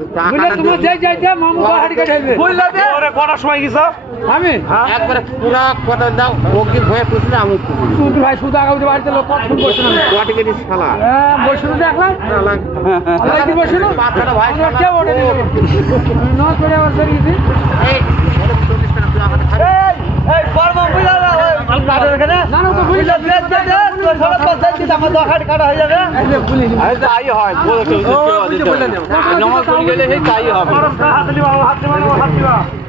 তোমার যাই মামু হাড়ি কাটাইবে কটার সময় গেছো? আমি একবারে পুরা কথা দাও ওকে ভয়ে পুষলে আমি শুধু ভাই শুধু আগামী বাড়িতে লোক কখন বসে না কোয়াটি কেটে শালা বসে না দেখলাম আল্লাহ কি বসে না পাঁচটা ভাই কে ওঠে না করে আবার বেরিয়েছি এই 40 টাকা তুই আমাকে খাবে এই বর্মা বুঝা না না না তো বুঝলে আমার দখাট কাটা হয়ে যাবে। তাই হয় নমাজ পড়ে গেলে সেই তাই হবে।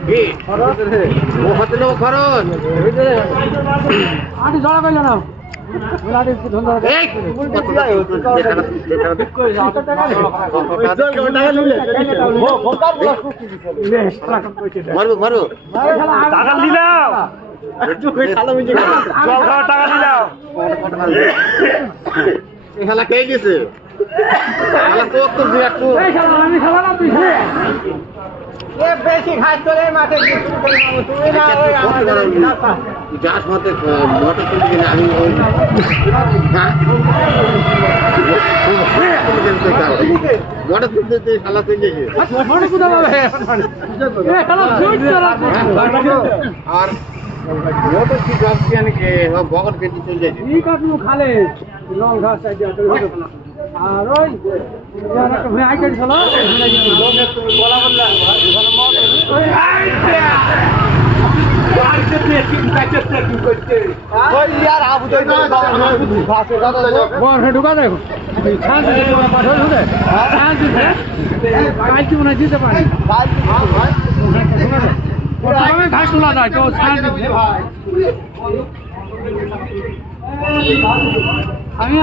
কি ও হতে লো খরচ আটি জড়া পেল না এই মারু মারু টাকা নিলাম জল খাওয়ার টাকা নিলাম। খেলা কে গেছে খেলা তো তো একটু আমি খেলা না তুই বেশি ঘাস চলে মাঠে যাস মতে মোটর তুলতে গেলে আমি ওই মোটর তুলতে খেলা চলে গেছে মনে কোথা যাবে খেলা আর মোটর কি যাচ্ছি আমি বগর পেতে চলে যাচ্ছে ঠিক আছে খালে লং ঘাস চাইতে আর ওই আই কাটি চলো ঢুকা দেখো কালকে মনে দিতে পারি ঘাস তোলা যায় তো আমি